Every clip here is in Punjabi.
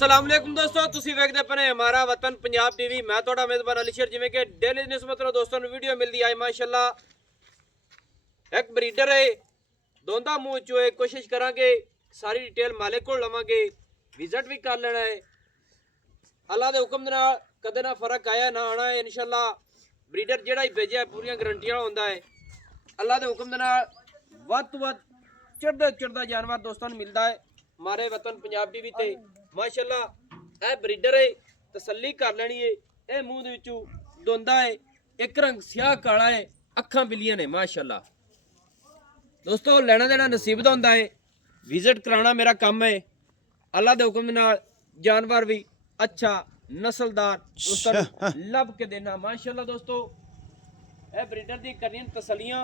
अस्सलाम वालेकुम दोस्तों, ਤੁਸੀਂ ਵੇਖਦੇ ਪਏ ਹਮਾਰਾ ਵਤਨ ਪੰਜਾਬ ਟੀਵੀ। ਮੈਂ ਤੁਹਾਡਾ ਮੇਜ਼ਬਾਨ ਅਲੀ ਸ਼ੇਰ। ਜਿਵੇਂ ਕਿ ਡੇਲੀ ਨਿਸਬਤ ਨਾਲ ਦੋਸਤਾਂ ਨੂੰ ਵੀਡੀਓ ਮਿਲਦੀ ਆਏ ਮਾਸ਼ਾਅੱਲਾ ਇੱਕ ਬਰੀਡਰ ਹੈ ਦੋਂਦਾ ਮੂੰਹ ਚੋਏ। ਕੋਸ਼ਿਸ਼ ਕਰਾਂਗੇ ਸਾਰੀ ਡਿਟੇਲ ਮਾਲਿਕ ਕੋਲ ਲਵਾਂਗੇ, ਵਿਜ਼ਿਟ ਵੀ ਕਰ ਲੈਣਾ ਹੈ। ਅੱਲਾ ਦੇ ਹੁਕਮ ਦੇ ਨਾਲ ਕਦੇ ਨਾ ਫਰਕ ਆਇਆ ਨਾ ਆਣਾ ਹੈ ਇਨਸ਼ਾਅੱਲਾ। ਬਰੀਡਰ ਜਿਹੜਾ ਹੀ ਭੇਜਿਆ ਪੂਰੀਆਂ ਗਰੰਟੀਆਂ ਵਾਲਾ ਹੁੰਦਾ ਹੈ। ਅੱਲਾ ਦੇ ਹੁਕਮ ਦੇ ਨਾਲ ਵੱਧ ਤੋਂ ਵੱਧ ਚੜਦਾ ਜਾਨਵਰ ਦੋਸਤਾਂ ਨੂੰ ਮਿਲਦਾ ਹੈ हमारे वतन पंजाब टीवी ते माशाअल्लाह। ए ब्रीडर है, तसल्ली कर लेनी है। ए मुंह दे विचों दोंदा है, एक रंग स्याह काला है, अखां बिलियां ने माशाअल्लाह। दोस्तों लेना देना नसीब दा हुंदा है, विजिट कराना मेरा काम है। अल्लाह दे हुक्म दे नाल जानवर भी अच्छा नस्लदार दोस्तां नूं लभ के देना माशाअल्लाह। दोस्तों ए ब्रीडर दी करनी तसल्लियां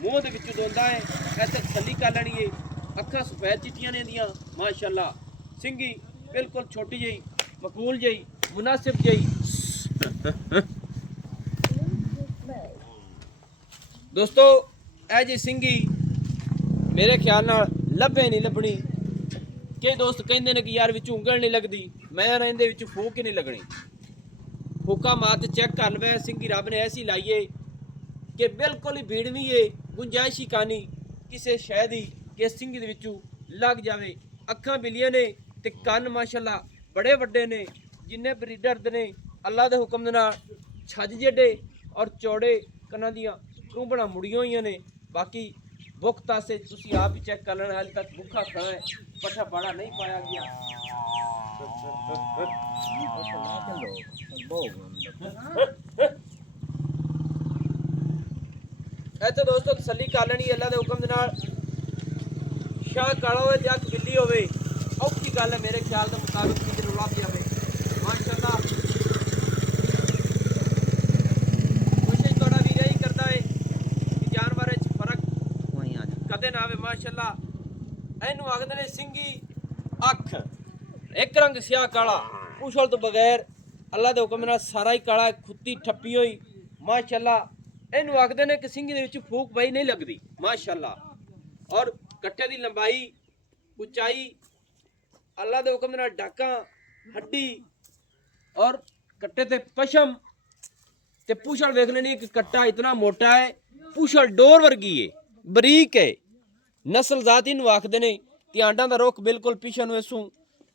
मुंह दे विचों दोंदा है, ऐसे तसल्ली कर लेनी है। अखा सफेद चिट्टियां ने दियां माशाअल्लाह। सिंगी बिल्कुल छोटी जी मकबूल जी मुनासिब जी। दोस्तों ए जी सिंगी मेरे ख्याल नाल लभे नहीं लभनी। कई दोस्त कहते हैं कि यार विच उंगल नहीं लगती, मैं इहदे विच फूक ही नहीं लगनी। फूका मात चेक कर लवे, सिंगी रब ने ऐसी लाई है कि बिल्कुल ही भीड़वी है, गुंजाइश ही कानी किसी शह दी कि सिंगी दे विचों लग जावे। अखां बिलियां ने ते कन माशाअल्लाह बड़े वड्डे ने, जिन्ने ब्रीडर ने अल्लाह दे हुक्म दे नाल छज जेडे और चौड़े कन्नां दियां टूंबड़ां मुड़ियां होईयां ने। बाकी भुख तासे तुसीं आप ही चेक कर लेना, हाले तक भुखा खड़ा है, पट्ठा बड़ा नहीं पाया गया। ऐसे दोस्तों तसल्ली कर लेनी अल्लाह दे हुक्म दे नाल। शाह काला होवे जग बिल्ली होवे, औखी गल है मेरे ख्याल के मुताबिक किधर लभ जावे माशाअल्लाह। कोशिश थोड़ा भी यही करता है कि जानवर च फर्क कदे ना आवे माशाअल्लाह। इहनूं आखदे ने सिंगी अख, एक रंग स्याह काला, पूछल तो बगैर अल्लाह दे हुक्म नाल सारा ही काला, खुत्ती ठप्पी होई माशाअल्लाह। इहनूं आखदे ने कि सिंगी दे विच फूक पई नहीं लगदी माशाअल्लाह। और कट्टे की लंबाई उचाई अल्लाह के हुक्म नाल डाका हड्डी और कट्टे ते पशम ते पूछल वेख लेनी कि कट्टा इतना मोटा है, पूछल डोर वर्गी है, बरीक है। नस्ल जात इनू आखदे ने। ध्याना दा रुख बिल्कुल पिछे नूं इसू।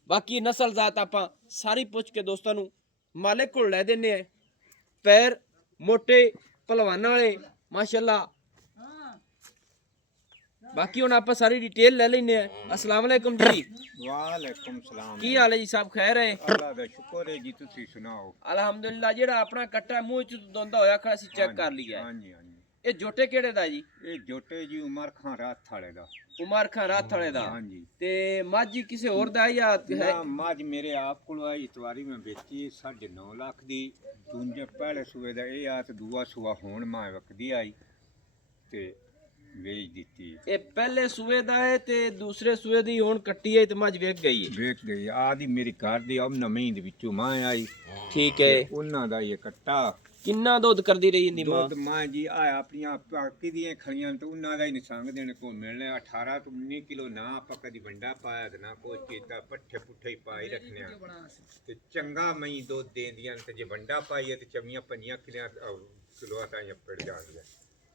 बाकी नस्ल जात आपां सारी पुछ के दोस्तां नूं मालिक कोल लै दिंदे आ। पैर मोटे पहलवानां वाले माशाअल्लाह। बाकी हुण आपां सारी डिटेल ले लैने हैं। अस्सलाम वालेकुम जी। वालेकुम सलाम। की हाल है जी साहब, खैर है? अल्लाह दा शुक्र है जी, तुसी सुनाओ। अल्हम्दुलिल्लाह। जेड़ा अपना कट्टा मुंह च दोंदा होया खड़ा सी चेक कर लिया है। हां जी हां जी। ये जोटे केड़े दा जी? ये जोटे जी उमर खां रात थाले दा। उमर खां रात वाले दा। हां जी। ते माझी किसे और दा है या है? ना मज मेरे आप कोल आई, इतवारी में बेची 9.5 लाख दी। दूजे पहले सूए दा ए आ ते दूआ सूआ होण मां वकदी आई ते बेच दित्ती। ये पहले सूए दा है ते दूसरे सूए दी हुण कट्टी है ते मझ वेच गई है। बेच गई आदि मेरी घर दी अब नवीं दे विचों मां आई। ठीक है। उन्हां दा ये कट्टा किन्ना दूध करदी रही इंदी मां? दूध मां जी आ अपनियां पाकी दियां खड़ियां तो उन्हां दा ही निसंग देने को मिलने 18 तो 19 किलो ना आपा कदी वंडा पाया ते ना कोई कीता, पट्ठे पुट्ठे ही पाई रखने ते चंगा मई दूध देंदियां ते जे वंडा पाइए ते चमियां 5 किलो ताईं पड़ जांदियां।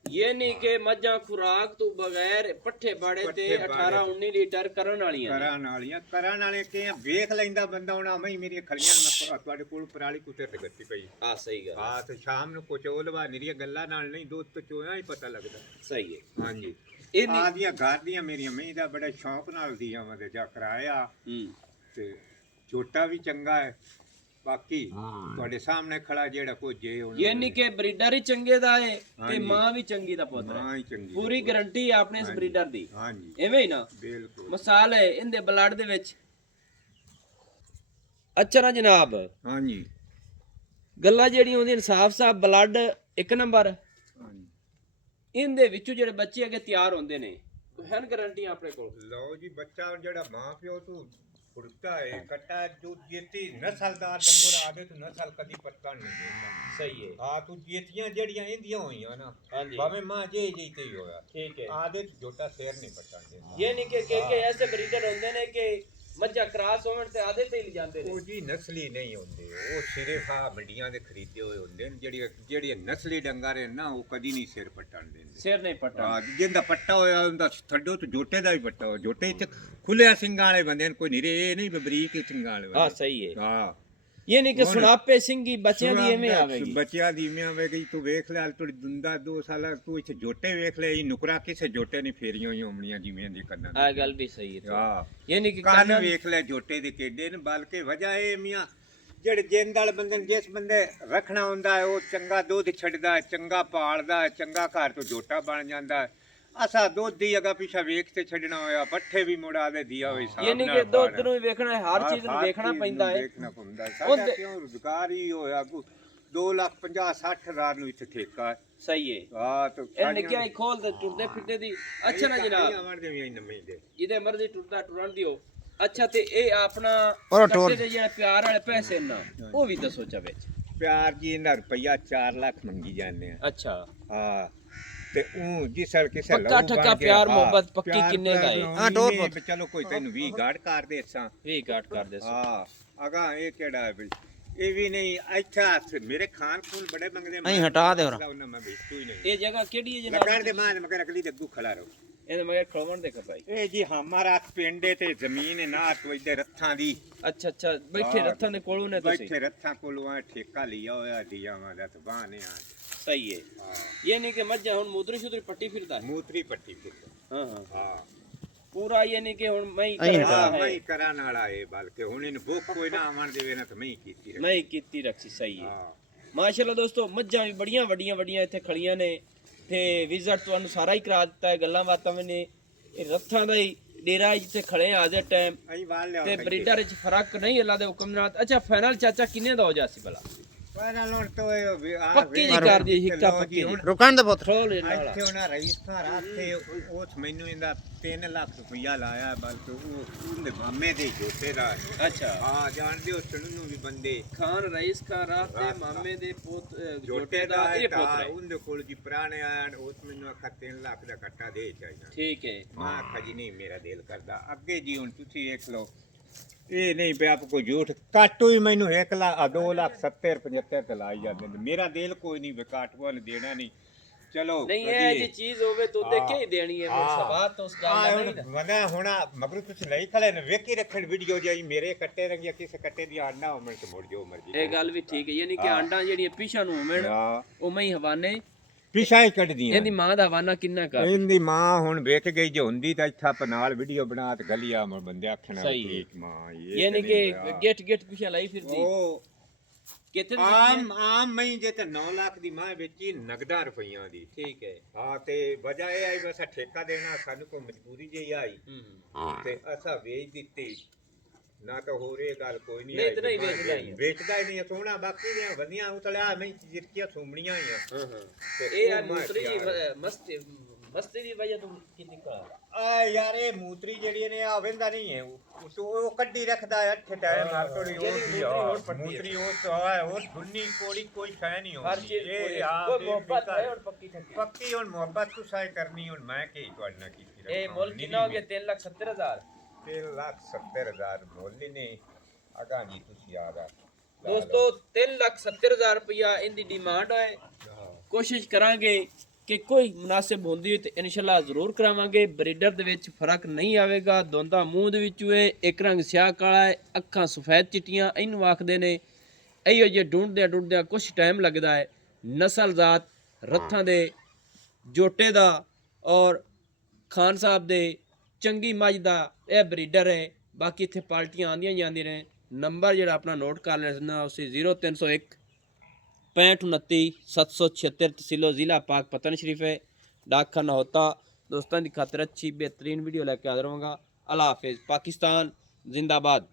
ये नहीं के मज्जा खुराक तो बगैर पट्ठे बाड़े ते 18-19 लीटर करन वालियां करन वाले के वेख लैंदा बंदा। हुण मैं मेरी खड़ियां मैं तुहाडे कोल पराली कुत्ते ते गत्ती पई। हां सही गल। हां ते शाम ਨੂੰ ਕੋਚੋਲਵਾ ਨਿਰੀਆਂ ਗੱਲਾਂ ਨਾਲ ਨਹੀਂ ਦੁੱਧ ਤੋਂ ਚੋਇਆ ਹੀ ਪਤਾ ਲੱਗਦਾ। सही है। ਹਾਂ ਜੀ। ਇਹ ਆਦੀਆਂ ਘਰ ਦੀਆਂ ਮੇਰੀਆਂ ਮੈਂ ਦਾ ਬੜਾ ਸ਼ੌਕ ਨਾਲ ਦੀਆਂ ਮੈਂ ਜਾ ਕਰਾਇਆ ਤੇ ਛੋਟਾ ਵੀ ਚੰਗਾ ਹੈ। बाकी ਤੁਹਾਡੇ ਸਾਹਮਣੇ ਖੜਾ ਜਿਹੜਾ ਕੋਈ ਜੇ ये नहीं के ब्रीडर ही चंगे दा है ते मां भी चंगी दा पुत्र है। ਹਾਂ ਹੀ ਚੰਗੀ पूरी गारंटी है अपने इस ब्रीडर दी। ਹਾਂ ਜੀ एवें ही ना ਬਿਲਕੁਲ मिसाल है इंदे ब्लड दे विच। अच्छा ना जनाब, ਹਾਂ ਜੀ गल्लां जेहड़ियां होंदियां इंसाफ साहब ब्लड एक नंबर। ਹਾਂ ਜੀ। इंदे विचों जेहड़े बच्चे अगे तैयार होंदे ने हैं गारंटी अपने कोल। ਲਓ ਜੀ ਬੱਚਾ ਜਿਹੜਾ ਮਾਂ ਪਿਓ ਤੋਂ फुड़ता है कट्टा जो जेती नस्लदार डंगर आदे तो नस्ल कदी पत्ता नहीं देता। सही है। हां तो जेतियां जड़ियां इंदियां होईयां ना। हां जी। भावे मां जे जेते ही होया। ठीक है। आदे तो जोटा शेर नहीं पत्ता दे। ये नहीं के ऐसे ब्रीडर होंदे ने कि ਮੱਝਾਂ ਕਰਾਸ ਹੋਣ ਤੇ ਆਦੇ ਤੇ ਹੀ ਜਾਂਦੇ ਨੇ ਉਹ ਜੀ ਨਸਲੀ ਨਹੀਂ ਹੁੰਦੇ, ਉਹ ਸਿਰਫ ਆ ਮੰਡੀਆਂ ਦੇ ਖਰੀਦੇ ਹੋਏ ਹੁੰਦੇ ਨੇ। ਜਿਹੜੀ ਨਸਲੀ ਡੰਗਰ ਹੈ ਨਾ, ਉਹ ਕਦੀ ਨਹੀਂ ਸਿਰ ਪੱਟਣ ਦਿੰਦੇ। ਸਿਰ ਨਹੀਂ ਪੱਟਾ। ਹਾਂ, ਜਿੰਦਾ ਪੱਟਾ ਹੋਇਆ ਉਹਦਾ ਥੱਡੋ ਤੇ ਜੋਟੇ ਦਾ ਵੀ ਪੱਟਾ ਹੋਇਆ। ਜੋਟੇ ਚ ਖੁੱਲਿਆ ਸਿੰਘਾਂ ਵਾਲੇ ਬੰਦੇ ਨੇ, ਕੋਈ ਨਿਰੇ ਇਹ ਨਹੀਂ ਬਰੀਕ ਸਿੰਘਾਂ ਵਾਲੇ ਹਾਂ ਸਹੀ ਹੈ। ਹਾਂ, ਇਹ ਨਹੀਂ ਕਿ ਸੁਣਾਪੇ ਸਿੰਘੀ ਬੱਚਿਆਂ ਦੀ ਐਵੇਂ ਆਵੇਗੀ। ਬੱਚਿਆਂ ਦੀ ਐਵੇਂ ਆਵੇਗੀ। ਤੂੰ ਵੇਖ ਲੈ ਤੂੰ ਦੁੰਦਾ 2 ਸਾਲ ਤੂੰ ਇੱਥੇ ਜੋਟੇ ਵੇਖ ਲੈ, ਇਹ ਨੁਕਰਾ ਕਿਸੇ ਜੋਟੇ ਨਹੀਂ ਫੇਰੀਆਂ ਹੋਈਆਂ ਹੋਣੀਆਂ ਜਿਵੇਂ ਦੀ ਕੰਨਾਂ ਆ ਗੱਲ ਵੀ ਸਹੀ ਹੈ। ਹਾਂ, ਇਹ ਨਹੀਂ ਕਿ ਕੰਨ ਵੇਖ ਲੈ ਜੋਟੇ ਦੇ ਕਿੱਡੇ ਨੇ। ਬਲਕਿ ਵਜ੍ਹਾ ਇਹ ਮੀਆਂ ਜਿਹੜੇ ਜਿੰਦ ਵਾਲੇ ਬੰਦੇ ਨੇ, ਜਿਸ ਬੰਦੇ ਰੱਖਣਾ ਹੁੰਦਾ ਹੈ ਉਹ ਚੰਗਾ ਦੁੱਧ ਛੱਡਦਾ ਹੈ, ਚੰਗਾ ਪਾਲਦਾ ਹੈ, ਚੰਗਾ ਘਰ ਤੋਂ ਜੋਟਾ ਬਣ ਜਾਂਦਾ ਹੈ। ਅਸਾ ਦੁੱਧ ਦੀ ਅਗਾ ਪਿਛਾ ਵੇਖ ਤੇ ਛੱਡਣਾ ਹੋਇਆ, ਪੱਠੇ ਵੀ ਮੁੜਾ ਦੇ ਦਿਆ ਹੋਈ ਸਾਹਮਣੇ। ਇਹ ਨਹੀਂ ਕਿ ਦੁੱਧ ਨੂੰ ਵੀ ਵੇਖਣਾ ਹੈ, ਹਰ ਚੀਜ਼ ਨੂੰ ਵੇਖਣਾ ਪੈਂਦਾ ਹੈ। ਵੇਖਣਾ ਪੈਂਦਾ ਹੈ। ਸਾਡਾ ਕਿਉਂ ਰੁਜ਼ਗਾਰ ਹੀ ਹੋਇਆ 2,50,60,000 ਨੂੰ ਇੱਥੇ ਠੇਕਾ ਹੈ। ਸਹੀ ਹੈ। ਹਾਂ, ਤੇ ਇਹ ਨਿੱਕਿਆ ਹੀ ਖੋਲ ਦੇ ਟੁਰਦੇ ਫਿਰਦੇ ਦੀ। ਅੱਛਾ ਨਾ ਜਨਾਬ, ਜਿਹਦੇ ਮਰਜ਼ੀ ਟੁਰਦਾ ਟੁਰਨ ਦਿਓ। ਅੱਛਾ ਤੇ ਇਹ ਆਪਣਾ ਕੱਟੇ ਦੇ ਜਿਹੜੇ ਪਿਆਰ ਵਾਲੇ ਪੈਸੇ ਨਾ, ਉਹ ਵੀ ਦੱਸੋ ਚਾ ਵਿੱਚ। ਪਿਆਰ ਜੀ ਇਹਨਾਂ ਰੁਪਈਆ 4 ਲੱਖ ਮੰਗੀ ਜਾਂਦੇ ਆ। ਅੱਛਾ ਹਾਂ, ਤੇ ਉਹ ਜਿਸਲ ਕਿਸੇ ਪੱਕਾ ਠੱਕਾ ਪਿਆਰ ਮੁਹੱਬਤ ਪੱਕੀ ਕਿੰਨੇ ਦਾ ਹੈ? ਹਾਂ, ਟੋਰ ਚਲੋ ਕੋਈ ਤੈਨੂੰ 20 ਗਾੜ ਕਰ ਦੇ ਸਾਂ। 20 ਗਾੜ ਕਰ ਦੇ ਸਾਂ। ਹਾਂ, ਅਗਾ ਇਹ ਕਿਹੜਾ ਹੈ ਬਈ? ਇਹ ਵੀ ਨਹੀਂ। ਅੱਛਾ, ਮੇਰੇ ਖਾਨ ਖੂਨ ਬੜੇ ਮੰਗਦੇ। ਨਹੀਂ ਹਟਾ ਦੇ ਹੋਰ। ਉਹਨਾਂ ਮੈਂ ਵੇਚੂ ਹੀ ਨਹੀਂ। ਇਹ ਜਗ੍ਹਾ ਕਿਹੜੀ ਹੈ ਜਨਾਬ? ਲਗਾਣ ਦੇ ਮਾਨ ਮਗਰ ਅਗਲੀ ਦੇ ਅੱਗੂ ਖੜਾ ਰਹੋ। ਇਹਦੇ ਮਗਰ ਖਲੋਣ ਦੇ ਕਰਦਾ। ਇਹ ਜੀ ਹਮਾਰਾ ਪਿੰਡੇ ਤੇ ਜ਼ਮੀਨ ਹੈ ਨਾ, ਤੋ ਇੱਧਰ ਰੱਥਾਂ ਦੀ। ਅੱਛਾ ਅੱਛਾ, ਬੈਠੇ ਰੱਥਾਂ ਦੇ ਕੋਲੋਂ ਨੇ ਤੁਸੀਂ? ਬੈਠੇ ਰੱਥਾਂ ਕੋਲੋਂ ਆ ਠੇਕਾ ਲਿਆ ਹੋਇਆ ਦੀਆਂ ਦਾ ਤਬਾਨੇ ਆ। ਸਹੀ ਹੈ। ਇਹ ਨਹੀਂ ਕਿ ਮੱਝਾਂ ਹੁਣ ਮੂਤਰੀ ਸ਼ੁਤਰੀ ਪੱਟੀ ਫਿਰਦਾ। ਮੂਤਰੀ ਪੱਟੀ ਫਿਰਦਾ। ਹਾਂ ਹਾਂ ਹਾਂ, ਪੂਰਾ ਇਹ ਨਹੀਂ ਕਿ ਹੁਣ ਮੈਂ ਹੀ ਮੈਂ ਕਰਾਂ ਵਾਲਾ ਏ। ਬਲਕਿ ਹੁਣ ਇਹਨੂੰ ਭੁੱਖ ਕੋਈ ਨਾ ਆਵਣ ਦੇਵੇ ਨਾ, ਤਾਂ ਮੈਂ ਹੀ ਕੀਤੀ ਰੱਖੀ। ਮੈਂ ਹੀ ਕੀਤੀ ਰੱਖੀ। ਸਹੀ ਹੈ। ਹਾਂ, ਮਾਸ਼ਾਅੱਲਾ ਦੋਸਤੋ, ਮੱਝਾਂ ਵੀ ਬੜੀਆਂ ਵੱਡੀਆਂ ਇੱਥੇ ਖੜੀਆਂ ਨੇ ਤੇ ਵਿਜ਼ਿਟ ਤੁਹਾਨੂੰ ਸਾਰਾ ਹੀ ਕਰਾ ਦਿੱਤਾ ਹੈ। ਗੱਲਾਂ ਬਾਤਾਂ ਵੀ ਨੇ। ਇਹ ਰੱਥਾਂ ਦਾ ਹੀ ਡੇਰਾ ਜਿੱਥੇ ਖੜੇ ਆ ਦੇ ਟਾਈਮ ਅਸੀਂ ਵਾਲ ਲਿਆ ਤੇ ਬਰੀਡਰ ਵਿੱਚ ਫਰਕ ਨਹੀਂ ਅੱਲਾ ਦੇ ਹੁਕਮ ਨਾਲ। ਅੱਛਾ, ਫਾਈਨਲ ਚਾਚਾ ਕਿੰਨੇ ਦਾ ਹੋ ਜਾਸੀ ਭਲਾ? ਪਹਿਲਾਂ ਲੋੜ ਤੋਂ ਪੱਕੀ ਜੀ ਕਰ ਦੀ ਹਿੱਕਾ ਪੱਕੀ ਜੀ। ਰੁਕਣ ਦੇ ਪੁੱਤ। ਖੋਲ ਇਹ ਨਾਲ। ਇੱਥੇ ਉਹਨਾਂ ਰਈਸ ਘਰ ਆਥੇ ਉਸ ਮੈਨੂੰ ਇਹਦਾ 3 ਲੱਖ ਰੁਪਈਆ ਲਾਇਆ। ਬਲਕਿ ਉਹ ਉਹਦੇ ਮਾਮੇ ਦੇ ਜੋਤੇ ਦਾ। ਅੱਛਾ ਹਾਂ, ਜਾਣਦੇ ਹੋ ਸੁਣਨ ਨੂੰ ਵੀ ਬੰਦੇ। ਖਾਨ ਰਈਸ ਖਾਨ ਰਾਤ ਦੇ ਮਾਮੇ ਦੇ ਪੁੱਤ ਜੋਟੇ ਦਾ ਇਹ ਤਾਂ ਪੁੱਤ ਹੈ। ਉਹਦੇ ਕੋਲ ਜੀ ਪੁਰਾਣੇ ਆਣ। ਉਸ ਮੈਨੂੰ ਆਖਾ 3 ਲੱਖ ਦਾ ਕੱਟਾ ਦੇ ਚਾਹੀਦਾ। ਠੀਕ ਹੈ। ਮੈਂ ਆਖਾ ਜੀ ਨਹੀਂ, ਮੇਰਾ ਦਿਲ ਕਰਦਾ। ਅੱਗੇ ਜੀ ਹੁਣ ਤੁਸੀਂ ਵੇਖ ਲਓ, ਇਹ ਨਹੀਂ ਪਿਆ ਕੋਈ ਝੂਠ। ਕਾਟੂ ਹੀ ਮੈਨੂੰ 2,70,75 ਤੇ ਲਾਈ ਜਾਂਦੇ ਨੇ। ਮੇਰਾ ਦਿਲ ਕੋਈ ਨਹੀਂ ਕਾਟੂਆਂ ਨੂੰ ਦੇਣਾ ਨਹੀਂ। ਚਲੋ ਨਹੀਂ, ਇਹ ਜੀ ਚੀਜ਼ ਹੋਵੇ ਤੂੰ ਦੇਖੇ ਹੀ ਦੇਣੀ ਹੈ। ਸਵਾਦ ਤਾਂ ਉਸ ਗੱਲ ਦਾ ਨਹੀਂ। ਮਨਾ ਹੋਣਾ ਮਗਰ ਤੁਸੀਂ ਲਈ ਖਲੇ ਨੇ ਵੇਖੀ ਰੱਖਣ ਵੀਡੀਓ ਜਾਈ ਮੇਰੇ ਕੱਟੇ ਰੰਗੀਆਂ ਕਿਸੇ ਕੱਟੇ ਦੀ ਆੜ ਨਾ ਹੋਣ ਤੇ ਮੁੜ ਜੋ ਮਰਜੀ। ਇਹ ਗੱਲ ਵੀ ਠੀਕ ਹੈ। ਯਾਨੀ ਕਿ ਆਂਡਾਂ ਜਿਹੜੀਆਂ ਪਿਛਾਂ ਨੂੰ ਹੋਵਣ ਉਹ ਮੈਂ ਹੀ ਹਵਾਨੇ ਪਿਛਾ ਹੀ ਕੱਢਦੀਆਂ। ਇਹਦੀ ਮਾਂ ਦਾ ਹਵਾਨਾ ਕਿੰਨਾ ਕਰ? ਇਹਦੀ ਮਾਂ ਹੁਣ ਵੇਚ ਗਈ ਜੇ ਹੁੰਦੀ ਤਾਂ ਇੱਥਾ ਪਨਾਲ ਵੀਡੀਓ ਬਣਾ ਤੇ ਗਲੀਆ ਮਰ ਬੰਦੇ ਆਖਣਾ ਸਹੀ ਮਾਂ। ਯਾਨੀ ਕਿ ਗੇਟ ਪਿਛਾ ਲਾਈ ਫਿਰਦੀ। ਉਹ ਕਿਤੇ ਆਮ ਮੈਂ ਜੇ ਤੇ 9 ਲੱਖ ਦੀ ਮਾਂ ਵੇਚੀ ਨਗਦਾਂ ਰੁਪਈਆਂ ਦੀ। ਠੀਕ ਹੈ। ਹਾਂ, ਤੇ ਵਜ੍ਹਾ ਇਹ ਆਈ ਬਸ ਠੇਕਾ ਦੇਣਾ ਸਾਨੂੰ ਕੋਈ ਮਜਬੂਰੀ ਜਿਹੀ ਆਈ ਤੇ ਅਸਾਂ ਵੇਚ ਦਿੱਤੀ ਨਾ। ਤਾਂ ਹੋਰ ਇਹ ਗੱਲ ਕੋਈ ਨਹੀਂ। ਨਹੀਂ ਤੇ ਨਹੀਂ ਵੇਚਦਾ ਹੀ। ਵੇਚਦਾ ਹੀ ਨਹੀਂ ਸੋਹਣਾ। ਬਾਕੀ ਦੀਆਂ ਵਧੀਆਂ ਉਤਲਿਆ ਮੈਂ ਜਿਰਕੀਆਂ ਸੁਮਣੀਆਂ ਹੀ ਆ। ਤੇ ਇਹ ਆ ਮੂਤਰੀ ਜੀ ਮਸਤੀ ਦੀ ਵਜ੍ਹਾ ਤੋਂ ਕਿੰਨੀ ਕਰਾ ਆ ਯਾਰ। ਇਹ ਮੂਤਰੀ ਜਿਹੜੀ ਨੇ ਆ ਵੇਂਦਾ ਨਹੀਂ ਹੈ। ਉਹ ਕੱਢੀ ਰੱਖਦਾ ਹੈ ਅੱਠੇ ਟਾਈਮ ਨਾਲ ਥੋੜੀ ਮੂਤਰੀ ਉਹ ਆ ਉਹ ਧੁੰਨੀ ਕੋੜੀ ਕੋਈ ਸ਼ੈ ਨਹੀਂ ਹਰ ਹੁੰਦੀ। ਚੀਜ਼ ਇਹ ਆ ਮੁਹੱਬਤ ਹੈ ਹੁਣ ਪੱਕੀ ਠੱਕੀ। ਪੱਕੀ ਹੁਣ ਮੁਹੱਬਤ ਤੂੰ ਸਾਈ ਕਰਨੀ। ਹੁਣ ਮੈਂ ਕੀ ਤੁਹਾਡੇ ਨਾਲ ਕੀਤੀ। ਇਹ ਮੁੱਲ ਕਿੰਨਾ ਹੋ ਗਿਆ? 3,70,000। 3,70,000 ਮੁੱਲ ਹੀ ਨਹੀਂ। ਅਗਾ ਜੀ ਤੁਸੀਂ ਆ ਗਾ ਦੋਸਤੋ 3,70,000 ਰੁਪਇਆ ਇਹਦੀ ਡਿਮਾਂਡ ਹੈ। ਕੋਸ਼ਿਸ਼ ਕਰਾਂਗੇ ਕਿ ਕੋਈ ਮੁਨਾਸਿਬ ਹੁੰਦੀ ਤੇ ਇਨਸ਼ਾਅੱਲਾ ਜ਼ਰੂਰ ਕਰਾਵਾਂਗੇ। ਬਰੀਡਰ ਦੇ ਵਿੱਚ ਫਰਕ ਨਹੀਂ ਆਵੇਗਾ। ਦੋਂਦਾ ਮੂੰਹ ਦੇ ਵਿੱਚ ਹੈ, ਇੱਕ ਰੰਗ ਸਿਆਹ ਕਾਲਾ ਹੈ, ਅੱਖਾਂ ਸਫੈਦ ਚਿੱਟੀਆਂ ਇਹਨੂੰ ਆਖਦੇ ਨੇ। ਇਹੋ ਜਿਹੇ ਢੂੰਡਦਿਆਂ ਕੁਛ ਟਾਈਮ ਲੱਗਦਾ ਹੈ। ਨਸਲ ਜ਼ਾਤ ਰੱਥਾਂ ਦੇ ਜੋਟੇ ਦਾ ਔਰ ਖਾਨ ਸਾਹਿਬ ਦੇ ਚੰਗੀ ਮੱਝ ਦਾ ਇਹ ਬਰੀਡਰ ਹੈ। ਬਾਕੀ ਇੱਥੇ ਪਾਰਟੀਆਂ ਆਉਂਦੀਆਂ ਜਾਂਦੀਆਂ ਨੇ। ਨੰਬਰ ਜਿਹੜਾ ਆਪਣਾ ਨੋਟ ਕਰ ਲੈਣਾ ਉਸੇ 0301 6529 776 तहसीलो ज़िला पाक पतन शरीफ है। डाकखाना होता। दोस्तों की खातिर अच्छी बेहतरीन वीडियो लेके हाजिर होगा। अल्लाह हाफिज़। पाकिस्तान जिंदाबाद।